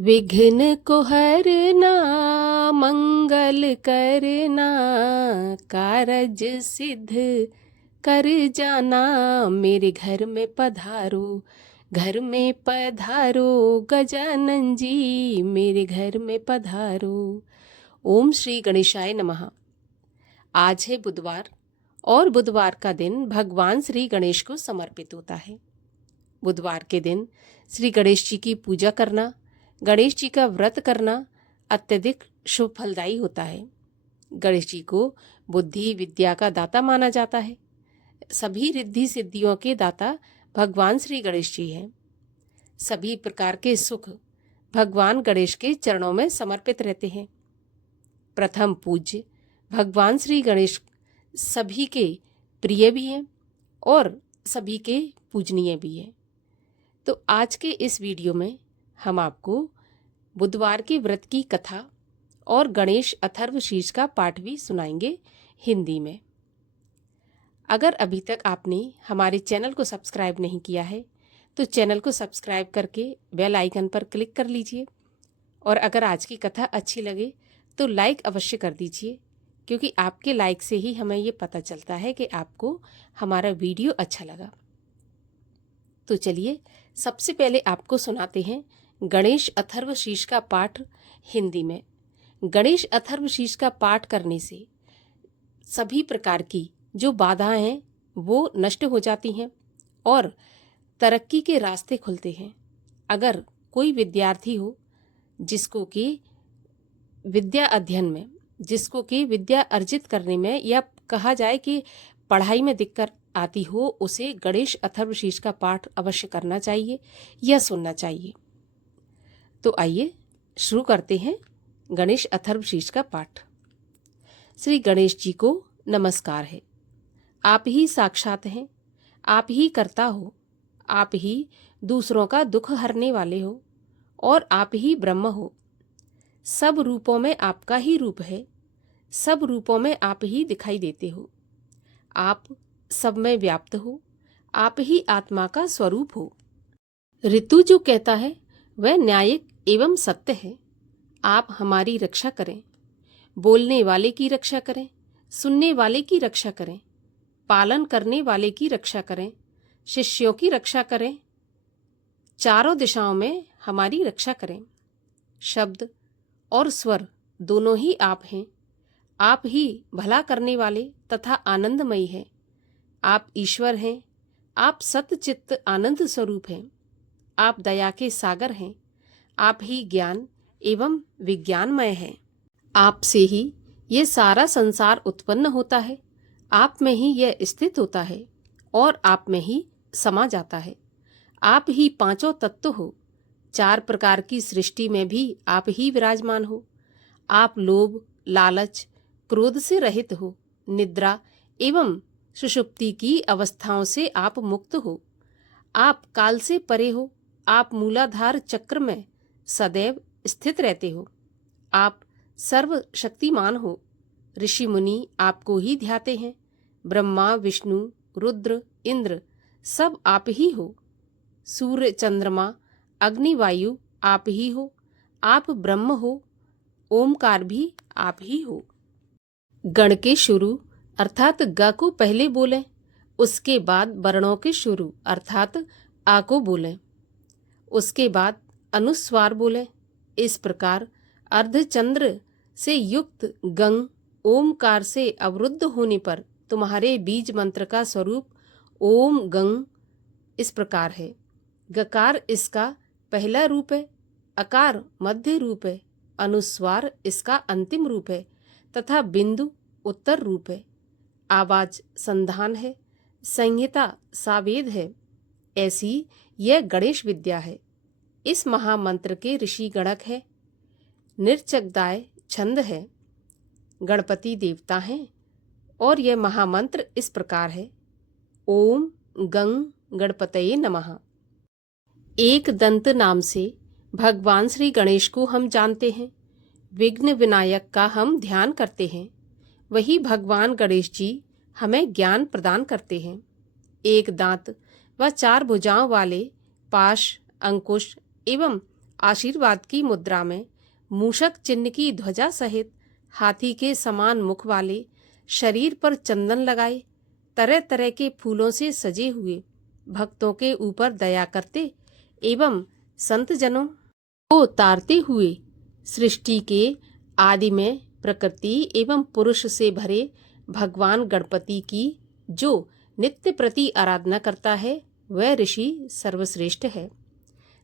विघ्न को हरना मंगल करना, कारज सिद्ध कर जाना। मेरे घर में पधारो, घर में पधारो गजानन जी, मेरे घर में पधारो। ओम श्री गणेशाय नमः। आज है बुधवार और बुधवार का दिन भगवान श्री गणेश को समर्पित होता है। बुधवार के दिन श्री गणेश जी की पूजा करना, गणेश जी का व्रत करना अत्यधिक शुभ फलदायी होता है। गणेश जी को बुद्धि विद्या का दाता माना जाता है। सभी रिद्धि सिद्धियों के दाता भगवान श्री गणेश जी हैं। सभी प्रकार के सुख भगवान गणेश के चरणों में समर्पित रहते हैं। प्रथम पूज्य भगवान श्री गणेश सभी के प्रिय भी हैं और सभी के पूजनीय भी हैं। तो आज के इस वीडियो में हम आपको बुधवार के व्रत की कथा और गणेश अथर्वशीर्ष का पाठ भी सुनाएंगे हिंदी में। अगर अभी तक आपने हमारे चैनल को सब्सक्राइब नहीं किया है तो चैनल को सब्सक्राइब करके बेल आइकन पर क्लिक कर लीजिए। और अगर आज की कथा अच्छी लगे तो लाइक अवश्य कर दीजिए, क्योंकि आपके लाइक से ही हमें ये पता चलता है कि आपको हमारा वीडियो अच्छा लगा। तो चलिए सबसे पहले आपको सुनाते हैं गणेश अथर्वशीर्ष का पाठ हिंदी में। गणेश अथर्वशीर्ष का पाठ करने से सभी प्रकार की जो बाधाएं हैं वो नष्ट हो जाती हैं और तरक्की के रास्ते खुलते हैं। अगर कोई विद्यार्थी हो जिसको कि विद्या अध्ययन में, जिसको कि विद्या अर्जित करने में, या कहा जाए कि पढ़ाई में दिक्कत आती हो, उसे गणेश अथर्वशीर्ष का पाठ अवश्य करना चाहिए या सुनना चाहिए। तो आइए शुरू करते हैं गणेश अथर्वशीर्ष का पाठ। श्री गणेश जी को नमस्कार है। आप ही साक्षात हैं, आप ही कर्ता हो, आप ही दूसरों का दुख हरने वाले हो और आप ही ब्रह्म हो। सब रूपों में आपका ही रूप है, सब रूपों में आप ही दिखाई देते हो। आप सब में व्याप्त हो, आप ही आत्मा का स्वरूप हो। ऋतु जो कहता है वह न्यायिक एवं सत्य है। आप हमारी रक्षा करें, बोलने वाले की रक्षा करें, सुनने वाले की रक्षा करें, पालन करने वाले की रक्षा करें, शिष्यों की रक्षा करें, चारों दिशाओं में हमारी रक्षा करें। शब्द और स्वर दोनों ही आप हैं। आप ही भला करने वाले तथा आनंदमयी हैं। आप ईश्वर हैं, आप सतचित्त आनंद स्वरूप हैं। आप दया के सागर हैं, आप ही ज्ञान एवं विज्ञानमय हैं। आपसे ही ये सारा संसार उत्पन्न होता है, आप में ही यह स्थित होता है और आप में ही समा जाता है। आप ही पांचों तत्व हो, चार प्रकार की सृष्टि में भी आप ही विराजमान हो। आप लोभ, लालच, क्रोध से रहित हो, निद्रा एवं सुषुप्ति की अवस्थाओं से आप मुक्त हो। आप काल से परे हो, आप मूलाधार चक्र में सदैव स्थित रहते हो। आप सर्वशक्तिमान हो, ऋषि मुनि आपको ही ध्याते हैं। ब्रह्मा, विष्णु, रुद्र, इंद्र सब आप ही हो। सूर्य, चंद्रमा, अग्नि, वायु आप ही हो। आप ब्रह्म हो, ओमकार भी आप ही हो। गण के शुरू अर्थात ग को पहले बोलें, उसके बाद वर्णों के शुरू अर्थात आ को बोलें, उसके बाद अनुस्वार बोलें। इस प्रकार अर्धचंद्र से युक्त गंग ओमकार से अवरुद्ध होने पर तुम्हारे बीज मंत्र का स्वरूप ओम गंग इस प्रकार है। गकार इसका पहला रूप है, अकार मध्य रूप है, अनुस्वार इसका अंतिम रूप है तथा बिंदु उत्तर रूप है। आवाज संधान है, संहिता सावेद है। ऐसी यह गणेश विद्या है। इस महामंत्र के ऋषि गणक है, निर्चकदाय छंद है, गणपति देवता हैं और यह महामंत्र इस प्रकार है। ओम गंग गणपतये नमः। एक दंत नाम से भगवान श्री गणेश को हम जानते हैं। विघ्न विनायक का हम ध्यान करते हैं। वही भगवान गणेश जी हमें ज्ञान प्रदान करते हैं। एक दांत व चार भुजाओं वाले पाश, अंकुश एवं आशीर्वाद की मुद्रा में मूषक चिन्ह की ध्वजा सहित हाथी के समान मुख वाले शरीर पर चंदन लगाए तरह तरह के फूलों से सजे हुए भक्तों के ऊपर दया करते एवं संत जनों को तारते हुए सृष्टि के आदि में प्रकृति एवं पुरुष से भरे भगवान गणपति की जो नित्य प्रति आराधना करता है वह ऋषि सर्वश्रेष्ठ है।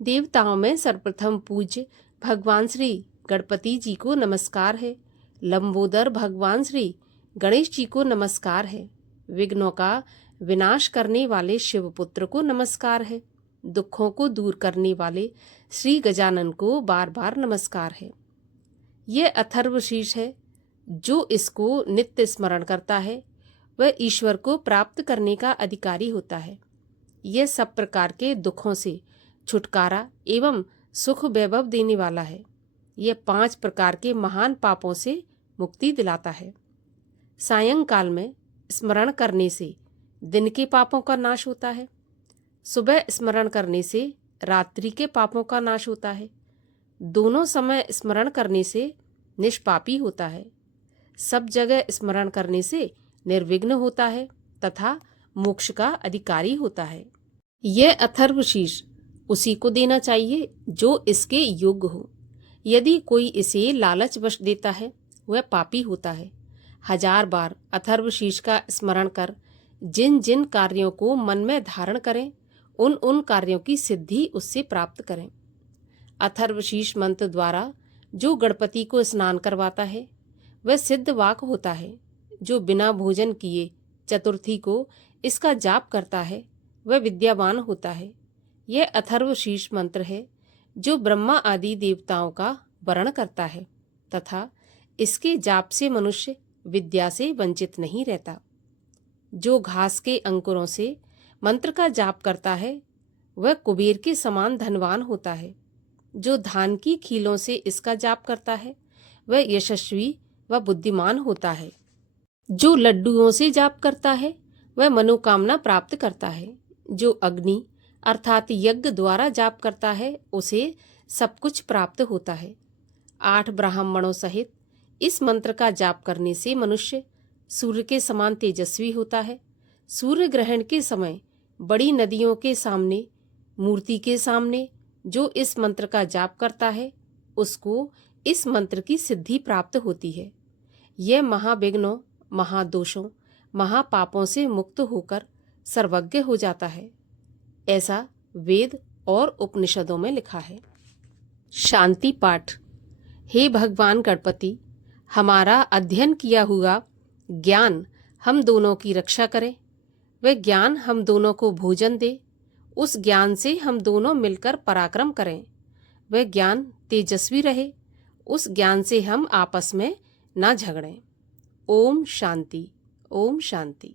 देवताओं में सर्वप्रथम पूज्य भगवान श्री गणपति जी को नमस्कार है। लंबोदर भगवान श्री गणेश जी को नमस्कार है। विघ्नों का विनाश करने वाले शिवपुत्र को नमस्कार है। दुखों को दूर करने वाले श्री गजानन को बार बार नमस्कार है। यह अथर्वशीर्ष है। जो इसको नित्य स्मरण करता है वह ईश्वर को प्राप्त करने का अधिकारी होता है। यह सब प्रकार के दुखों से छुटकारा एवं सुख वैभव देने वाला है। यह 5 प्रकार के महान पापों से मुक्ति दिलाता है। सायंकाल में स्मरण करने से दिन के पापों का नाश होता है। सुबह स्मरण करने से रात्रि के पापों का नाश होता है। दोनों समय स्मरण करने से निष्पापी होता है। सब जगह स्मरण करने से निर्विघ्न होता है तथा मोक्ष का अधिकारी होता है। यह अथर्वशीर्ष उसी को देना चाहिए जो इसके योग्य हो। यदि कोई इसे लालचवश देता है वह पापी होता है। 1000 बार अथर्वशीर्ष का स्मरण कर जिन जिन कार्यों को मन में धारण करें उन उन कार्यों की सिद्धि उससे प्राप्त करें। अथर्वशीर्ष मंत्र द्वारा जो गणपति को स्नान करवाता है वह सिद्ध वाक होता है। जो बिना भोजन किए चतुर्थी को इसका जाप करता है वह विद्यावान होता है। यह अथर्वशीर्ष मंत्र है जो ब्रह्मा आदि देवताओं का वर्ण करता है तथा इसके जाप से मनुष्य विद्या से वंचित नहीं रहता। जो घास के अंकुरों से मंत्र का जाप करता है वह कुबेर के समान धनवान होता है। जो धान की खीलों से इसका जाप करता है वह यशस्वी व बुद्धिमान होता है। जो लड्डुओं से जाप करता है वह मनोकामना प्राप्त करता है। जो अग्नि अर्थात यज्ञ द्वारा जाप करता है उसे सब कुछ प्राप्त होता है। 8 ब्राह्मणों सहित इस मंत्र का जाप करने से मनुष्य सूर्य के समान तेजस्वी होता है। सूर्य ग्रहण के समय बड़ी नदियों के सामने मूर्ति के सामने जो इस मंत्र का जाप करता है उसको इस मंत्र की सिद्धि प्राप्त होती है। यह महाविघ्नों महादोषों महापापों से मुक्त होकर सर्वज्ञ हो जाता है। ऐसा वेद और उपनिषदों में लिखा है। शांति पाठ। हे भगवान गणपति, हमारा अध्ययन किया हुआ ज्ञान हम दोनों की रक्षा करे। वह ज्ञान हम दोनों को भोजन दे। उस ज्ञान से हम दोनों मिलकर पराक्रम करें। वह ज्ञान तेजस्वी रहे। उस ज्ञान से हम आपस में ना झगड़ें। ओम शांति, ओम शांति।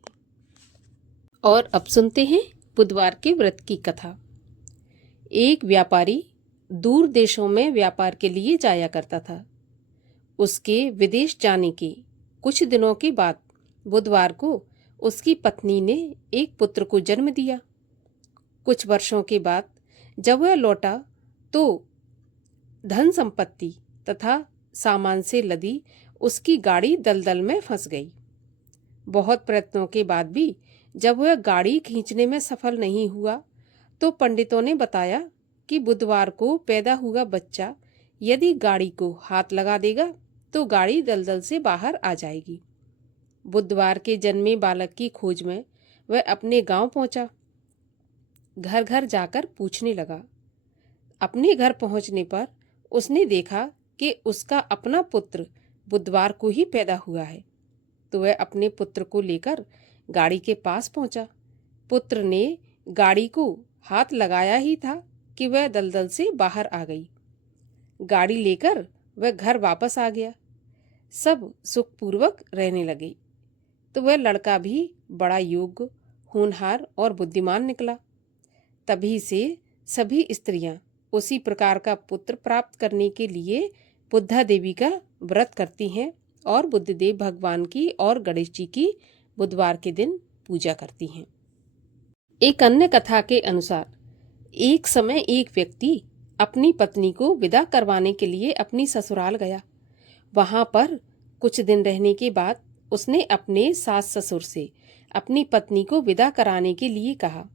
और अब सुनते हैं बुधवार के व्रत की कथा। एक व्यापारी दूर देशों में व्यापार के लिए जाया करता था। उसके विदेश जाने के कुछ दिनों के बाद बुधवार को उसकी पत्नी ने एक पुत्र को जन्म दिया। कुछ वर्षों के बाद जब वह लौटा तो धन संपत्ति तथा सामान से लदी उसकी गाड़ी दलदल में फंस गई। बहुत प्रयत्नों के बाद भी जब वह गाड़ी खींचने में सफल नहीं हुआ तो पंडितों ने बताया कि बुधवार को पैदा हुआ बच्चा यदि गाड़ी को हाथ लगा देगा तो गाड़ी दलदल से बाहर आ जाएगी। बुधवार के जन्मे बालक की खोज में वह अपने गांव पहुंचा। घर घर जाकर पूछने लगा। अपने घर पहुंचने पर उसने देखा कि उसका अपना पुत्र बुधवार को ही पैदा हुआ है, तो वह अपने पुत्र को लेकर गाड़ी के पास पहुंचा। पुत्र ने गाड़ी को हाथ लगाया ही था कि वह दलदल से बाहर आ गई। गाड़ी लेकर वह घर वापस आ गया। सब सुखपूर्वक रहने लगे। तो वह लड़का भी बड़ा योग्य, होनहार और बुद्धिमान निकला। तभी से सभी स्त्रियां उसी प्रकार का पुत्र प्राप्त करने के लिए बुद्धा देवी का व्रत करती हैं और बुद्धदेव भगवान की और गणेश जी की बुधवार के दिन पूजा करती हैं। एक अन्य कथा के अनुसार एक समय एक व्यक्ति अपनी पत्नी को विदा करवाने के लिए अपनी ससुराल गया। वहां पर कुछ दिन रहने के बाद उसने अपने सास ससुर से अपनी पत्नी को विदा कराने के लिए कहा,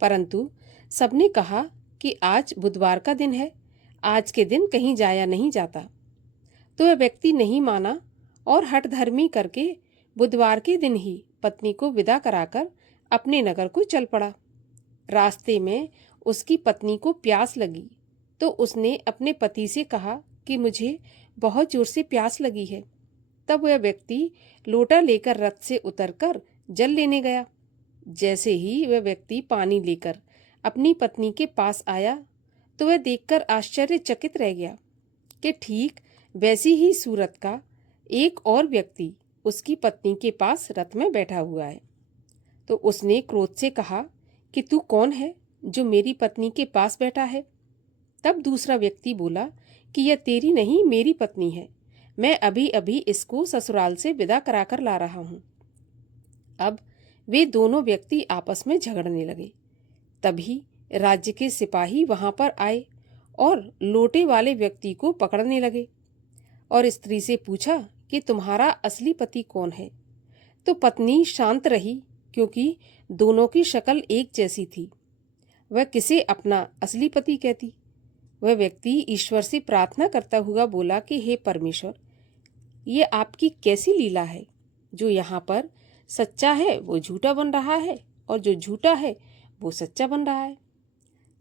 परंतु सबने कहा कि आज बुधवार का दिन है, आज के दिन कहीं जाया नहीं जाता। तो वह व्यक्ति नहीं माना और हठधर्मी करके बुधवार के दिन ही पत्नी को विदा कराकर अपने नगर को चल पड़ा। रास्ते में उसकी पत्नी को प्यास लगी तो उसने अपने पति से कहा कि मुझे बहुत जोर से प्यास लगी है। तब वह व्यक्ति लोटा लेकर रथ से उतरकर जल लेने गया। जैसे ही वह व्यक्ति पानी लेकर अपनी पत्नी के पास आया तो वह देखकर आश्चर्यचकित रह गया कि ठीक वैसी ही सूरत का एक और व्यक्ति उसकी पत्नी के पास रथ में बैठा हुआ है। तो उसने क्रोध से कहा कि तू कौन है जो मेरी पत्नी के पास बैठा है? तब दूसरा व्यक्ति बोला कि यह तेरी नहीं, मेरी पत्नी है। मैं अभी अभी इसको ससुराल से विदा कराकर ला रहा हूँ। अब वे दोनों व्यक्ति आपस में झगड़ने लगे। तभी राज्य के सिपाही वहां पर आए और लोटे वाले व्यक्ति को पकड़ने लगे और स्त्री से पूछा कि तुम्हारा असली पति कौन है? तो पत्नी शांत रही क्योंकि दोनों की शक्ल एक जैसी थी। वह किसे अपना असली पति कहती? वह व्यक्ति ईश्वर से प्रार्थना करता हुआ बोला कि हे परमेश्वर, ये आपकी कैसी लीला है? जो यहाँ पर सच्चा है वो झूठा बन रहा है और जो झूठा है वो सच्चा बन रहा है।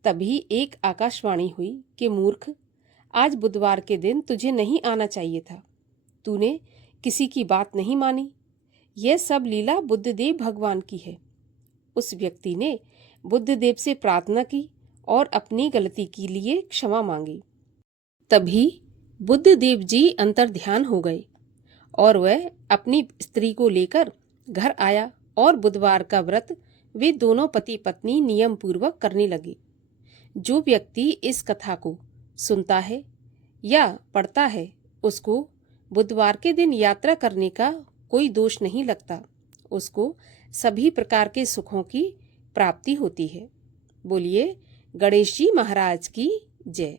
तभी एक आकाशवाणी हुई कि मूर्ख, आज बुधवार के दिन तुझे नहीं आना चाहिए था। तूने किसी की बात नहीं मानी। यह सब लीला बुद्धदेव भगवान की है। उस व्यक्ति ने बुद्धदेव से प्रार्थना की और अपनी गलती के लिए क्षमा मांगी। तभी बुद्धदेव जी अंतर्ध्यान हो गए और वह अपनी स्त्री को लेकर घर आया और बुधवार का व्रत वे दोनों पति पत्नी नियम पूर्वक करने लगे। जो व्यक्ति इस कथा को सुनता है या पढ़ता है उसको बुधवार के दिन यात्रा करने का कोई दोष नहीं लगता। उसको सभी प्रकार के सुखों की प्राप्ति होती है। बोलिए गणेश जी महाराज की जय।